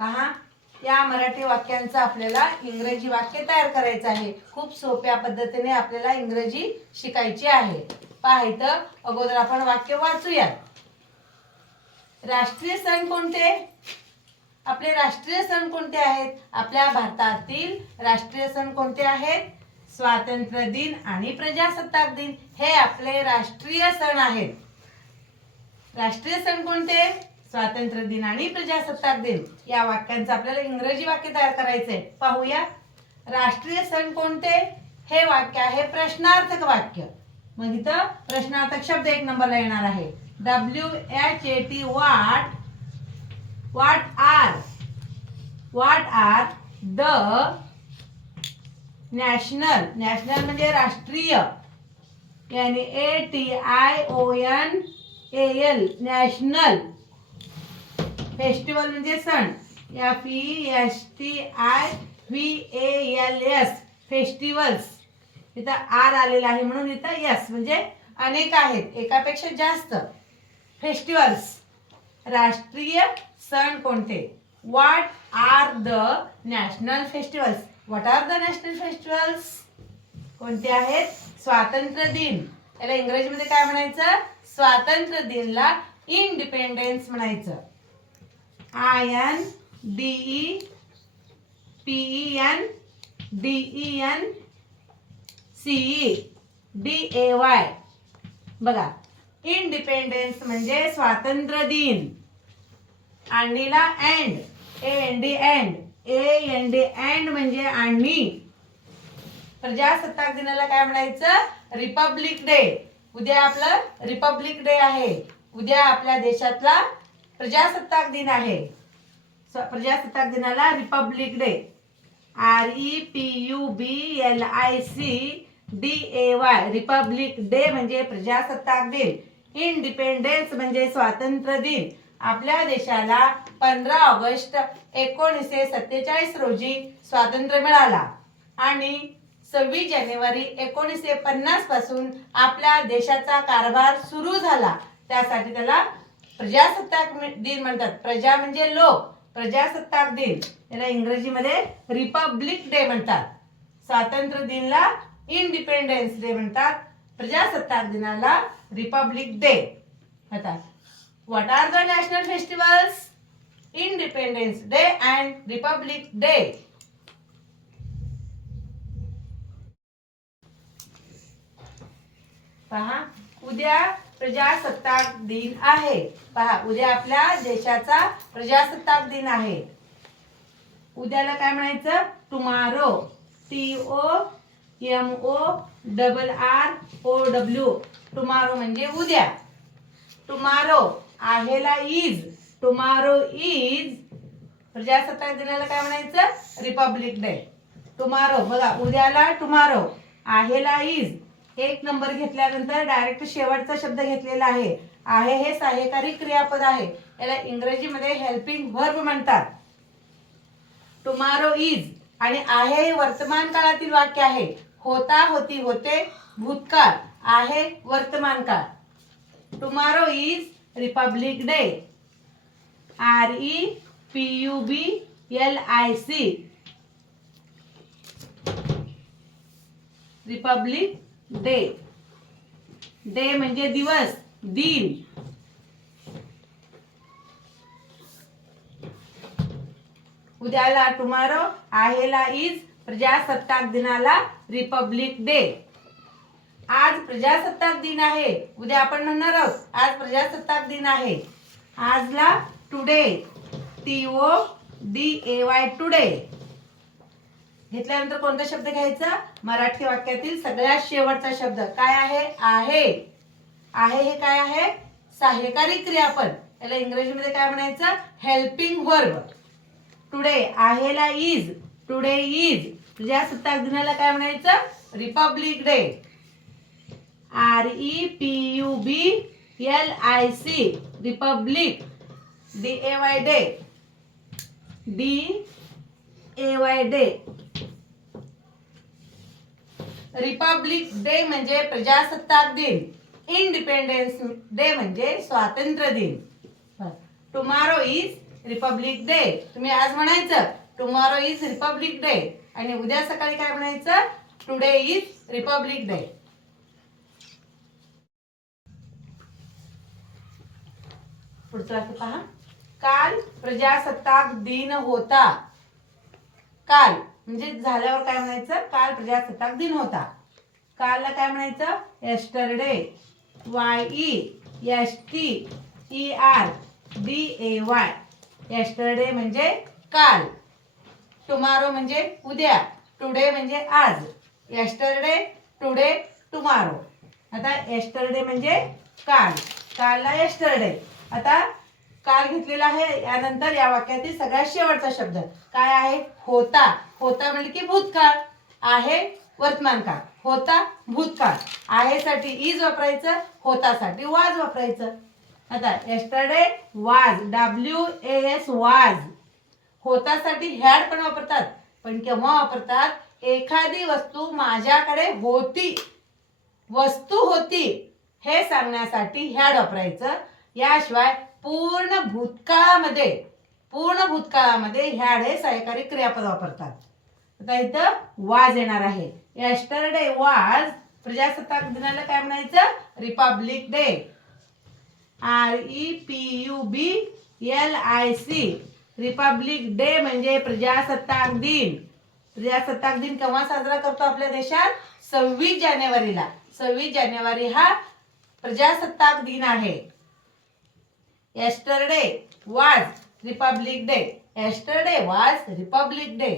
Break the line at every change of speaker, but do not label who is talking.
पहा या मराठी वाक्यांचं आपल्याला इंग्रजी वाक्य तयार करायचं आहे. खूप सोप्या पद्धतीने आपल्याला इंग्रजी शिकायची आहे. पहा इथं अगोदर आपण वाक्य वाचूयात. राष्ट्रीय सण कोणते? आपले राष्ट्रीय सण कोणते आहेत? आपल्या भारतातील राष्ट्रीय सण कोणते आहेत? स्वातंत्र्य दिन आणि प्रजासत्ताक दिन हे आपले राष्ट्रीय सण आहेत. राष्ट्रीय सण कोणते? स्वातंत्र्य दिन आणि प्रजासत्ताक दिन. या वाक्यांचं आपल्याला इंग्रजी वाक्य तयार करायचंय. पाहूया. राष्ट्रीय सण कोणते? हे वाक्य आहे प्रश्नार्थक वाक्य. मग इथं प्रश्नार्थक शब्द एक नंबरला येणार आहे. W H A T what what are what are the national national म्हणजे राष्ट्रीय. यानी A T I O N A L national festival म्हणजे सण. F E S T I V A L S festivals. इथं R आलेला आहे म्हणून इथं यस म्हणजे अनेक आहेत. एकापेक्षा जास्त. फेस्टिवल्स. राष्ट्रीय सण कोणते? What are the national festivals what are the national festivals कोणते आहेत? स्वातंत्र्य दिन. याला इंग्रजीमध्ये काय म्हणायचं? स्वातंत्र्य दिनला इंडिपेंडन्स म्हणायचं. I N D E P E N D E N C E D A Y बघा इंडिपेंडेन्स म्हणजे स्वातंत्र्य दिन. आणणीला and A N D and A N D and म्हणजे आणि. प्रजासत्ताक दिनाला काय म्हणायचं? रिपब्लिक डे उद्या आपलं रिपब्लिक डे आहे. उद्या आपल्या देशातला प्रजासत्ताक दिन आहे. प्रजासत्ताक दिनाला republic day R E P U B L I C D A Y republic day म्हणजे प्रजासत्ताक दिन. इंडिपेंडन्स म्हणजे स्वातंत्र्य दिन. आपल्या देशाला पंधरा ऑगस्ट एकोणीसशे सत्तेचाळीस रोजी स्वातंत्र्य मिळाला. आणि सव्वीस जानेवारी एकोणीसशे पन्नासपासून आपल्या देशाचा कारभार सुरू झाला. त्यासाठी त्याला प्रजासत्ताक दिन म्हणतात. प्रजा म्हणजे लोक. प्रजासत्ताक दिन. त्याला इंग्रजीमध्ये रिपब्लिक डे म्हणतात. स्वातंत्र्य दिनला इंडिपेंडन्स डे म्हणतात. प्रजासत्ताक दिनाला रिपब्लिक डे म्हणतात. What are the national festivals independence day and republic day पहा. उद्या प्रजासत्ताक दिन आहे. पहा उद्या आपल्या देशाचा प्रजासत्ताक दिन आहे. उद्याला काय म्हणायचं? Tomorrow T O M O double R O W tomorrow म्हणजे उद्या. टुमारो आहेला इज टुमारो इज प्रजासत्ताक दिनाला काय म्हणायचं? रिपब्लिक डे टुमारो बघा उद्याला टुमारो आहेला इज एक नंबर घेतल्यानंतर डायरेक्ट शेवटचा शब्द घेतलेला आहे. आहे हे सहाय्यकारी क्रियापद आहे. याला इंग्रजीमध्ये हेल्पिंग व्हर्ब म्हणतात. टुमारो इज आणि आहे हे वर्तमान काळातील वाक्य आहे. होता होती होते भूतकाळ. आहे वर्तमान काळ. Tomorrow is republic day R E P U B L I C republic day day म्हणजे दिवस दिन. उद्याला टुमारो आहेला इज प्रजासत्ताक दिनाला रिपब्लिक डे आज प्रजासत्ताक दिन आहे. उद्या आपण म्हणणार आहोत आज प्रजासत्ताक दिन आहे. आजला today T O D A Y today घेतल्यानंतर कोणता शब्द घ्यायचा? मराठी वाक्यातील सगळ्यात शेवटचा शब्द. काय आहे? आहे. आहे हे काय आहे? सहाय्यकारी क्रियापद. याला इंग्रजीमध्ये काय म्हणायचं? हेल्पिंग वर्ब टुडे आहेला इज टुडे इज प्रजासत्ताक दिनाला काय म्हणायचं? Republic day R E P U B L I C republic D A Y day D A Y day republic day म्हणजे प्रजासत्ताक दिन. इंडिपेंडन्स डे म्हणजे स्वातंत्र्य दिन. टुमारो इज रिपब्लिक डे तुम्ही आज म्हणायचं टुमारो इज रिपब्लिक डे आणि उद्या सकाळी काय म्हणायचं टुडे इज रिपब्लिक डे पुढचा पहा. काल प्रजासत्ताक दिन होता. काल म्हणजे झाल्यावर काय म्हणायचं? काल प्रजासत्ताक दिन होता. कालला काय म्हणायचं? Yesterday Y E S T E R D A Y yesterday म्हणजे काल. टुमारो म्हणजे उद्या. टुडे म्हणजे आज. एस्टरडे टुडे टुमारो आता एस्टरडे म्हणजे काल. कालला एस्टरडे आता काल घेतलेला आहे यानंतर या वाक्यातील सगळ्यात शेवटचा शब्द काय आहे? होता. होता म्हणजे की भूतकाळ. आहे वर्तमान काळ होता भूतकाळ. आहेसाठी इज वापरायचं होतासाठी वाज वापरायचं. आता एस्टरडे वाज डब्ल्यू ए एस वाज होतासाठी हॅड पण वापरतात पण केव्हा वापरतात? एखादी वस्तू माझ्याकडे होती. वस्तू होती. हे सांगण्यासाठी हॅड वापरायचं. याशिवाय पूर्ण भूतकाळामध्ये पूर्ण भूतकाळामध्ये ह्या हे सहकारी क्रियापद वापरतात. आता इथं वाज येणार आहे. यस्टरडे वाज प्रजासत्ताक दिनाला काय म्हणायचं? Republic day R E P U B L I C republic day म्हणजे प्रजासत्ताक दिन. प्रजासत्ताक दिन केव्हा साजरा करतो आपल्या देशात? सव्वीस जानेवारीला. सव्वीस जानेवारी हा प्रजासत्ताक दिन आहे. Yesterday was Republic Day yesterday was Republic Day